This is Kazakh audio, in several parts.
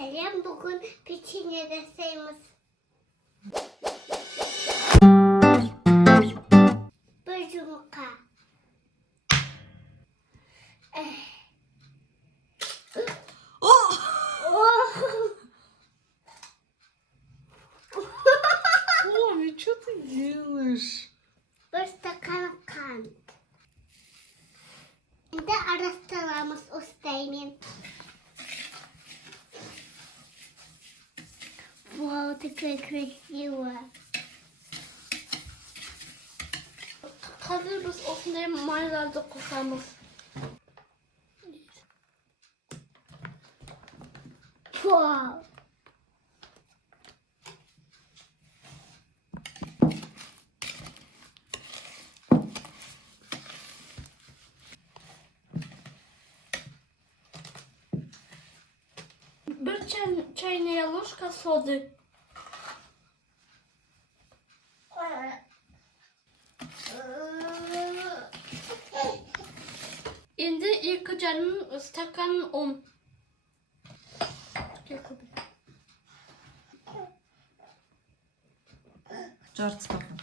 Selam, bugün peçinye deseyimiz. Bir yumurta. Oh! Oh! Ой, что ты делаешь? Bir stakan kan. Şimdi araştırmamız ustayım. Вау, такая красивая. Hazır biz osmaya maylarda koşamız. Wow. Bir çayная ложка соды. Şimdi yıkayacağım stakan un. Жарт стакан.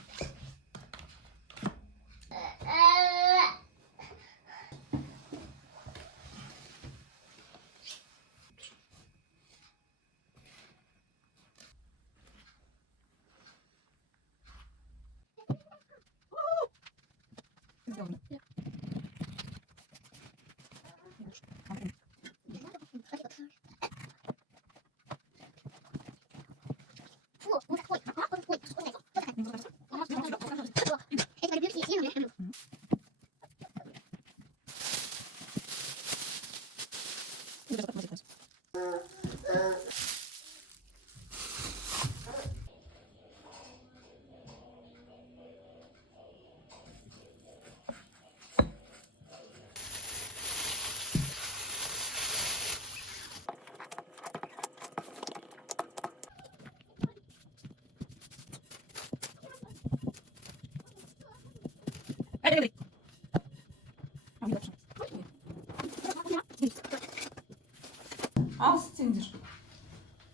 Al Stendir.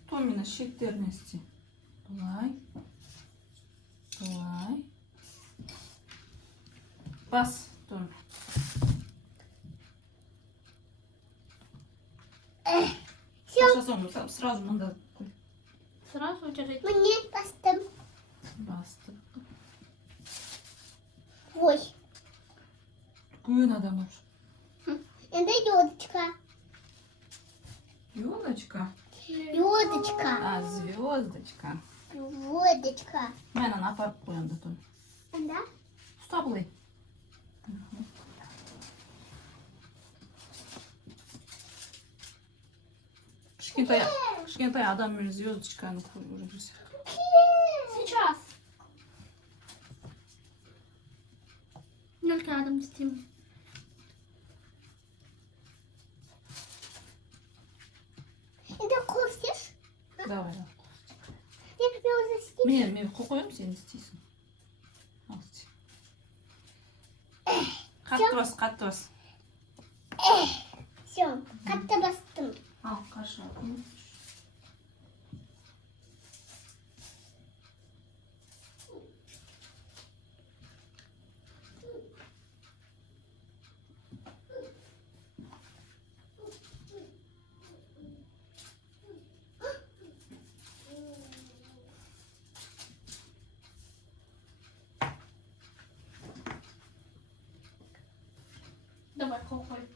Томина шектерін істе. Бұлай. Бұлай. Бас, Том. Сейчас он сразу надо. Сразу держи. Мне bastım. Bastı. Ой. Güven adam var. Это елочка. Елочка. Елочка. А, звездочка. Елочка. Ben onu aparıp koyandı Tom. Да? Usta bulayım. Кішкентай адам мен звездочканы қойып жүрміз. Сейчас. Только рядом с тем. Это хочешь? Давай. Я хотела застить. Мен қойып сен істейсің. Ал істе. Қатты бас. Все, как-то bastım. Ал қаша. Давай, кухай.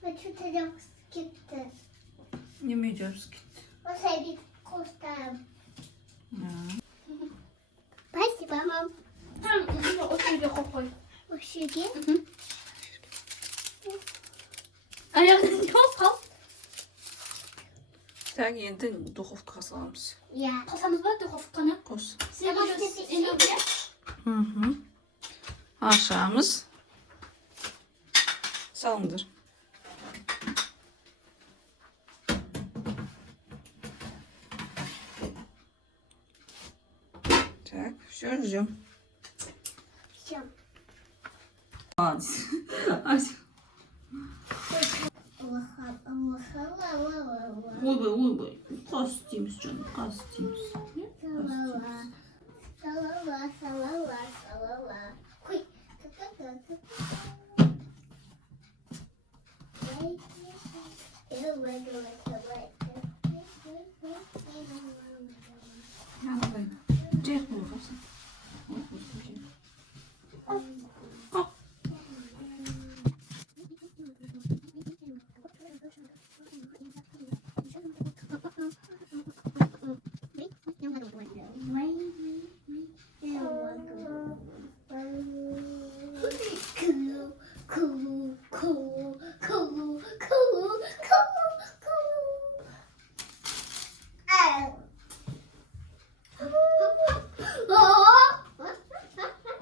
Что-то скидки. Неме жарыс кетті. Посадить кустом. Ja. Спасибо, мам. Очереди кухай. Очереди? А я не купал. Так, енді духовкаға саламыз. Я. Қосамыз ба духовканы? Қос. Сен энергия? Ашамыз. Салыңдар. Так, все, ждем. Все. Hadi. Hadi. Oy bay. Kas isteyimiz canım. Kas isteyimiz. Давай. Джек мой капсın.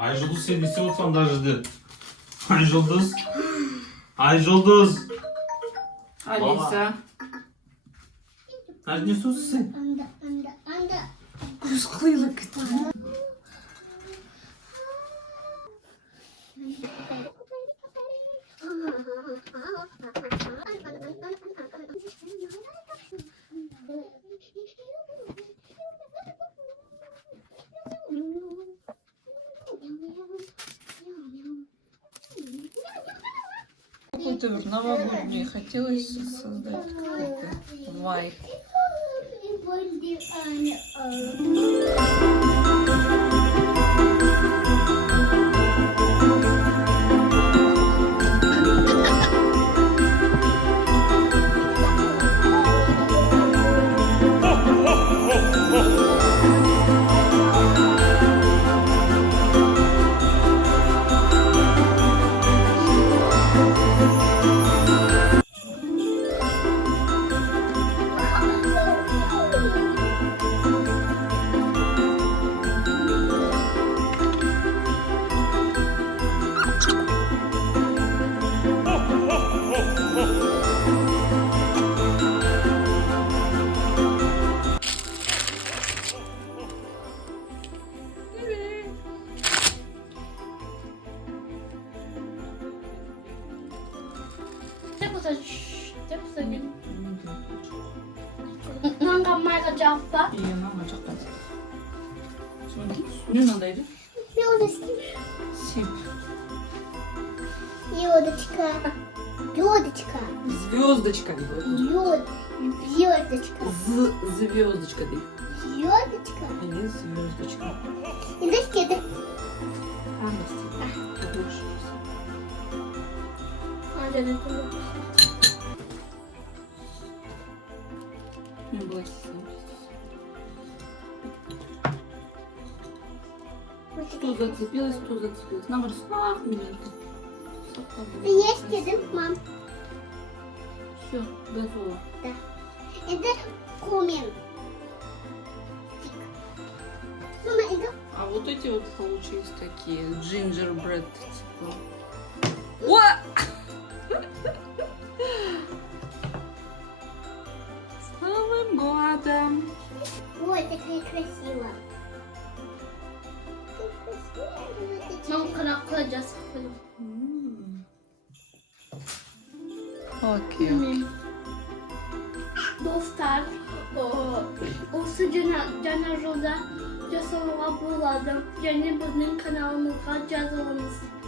Ay Жұлдыз, сен не істеп отырсың ана жерде? Ay Жұлдыз. Ay Жұлдыз. Алиса. Ay не істеп сен? Көз қиылып кетті. Какой-то новогодний хотелось создать какой-то вайб. И она мочакать. Смотри, не надо иди. Сип. Лёдочка. Лёдочка. Звездочка. Звездочка. Звездочка. Лёдочка. Или звездочка. И дочки это. Не бойся. Что зацепилось, что зацепилось. Нам раз, миленько. Есть еда, мам. Все, готово. Это кумин. Мама, это... А вот эти вот получились такие gingerbread типа. О! С Новым годом! Ой, такая красивая. Мама, кладя Окей. Dostlar, осы жаңа жылда жасауға болады. Және біздің каналымызға жазылыңыз.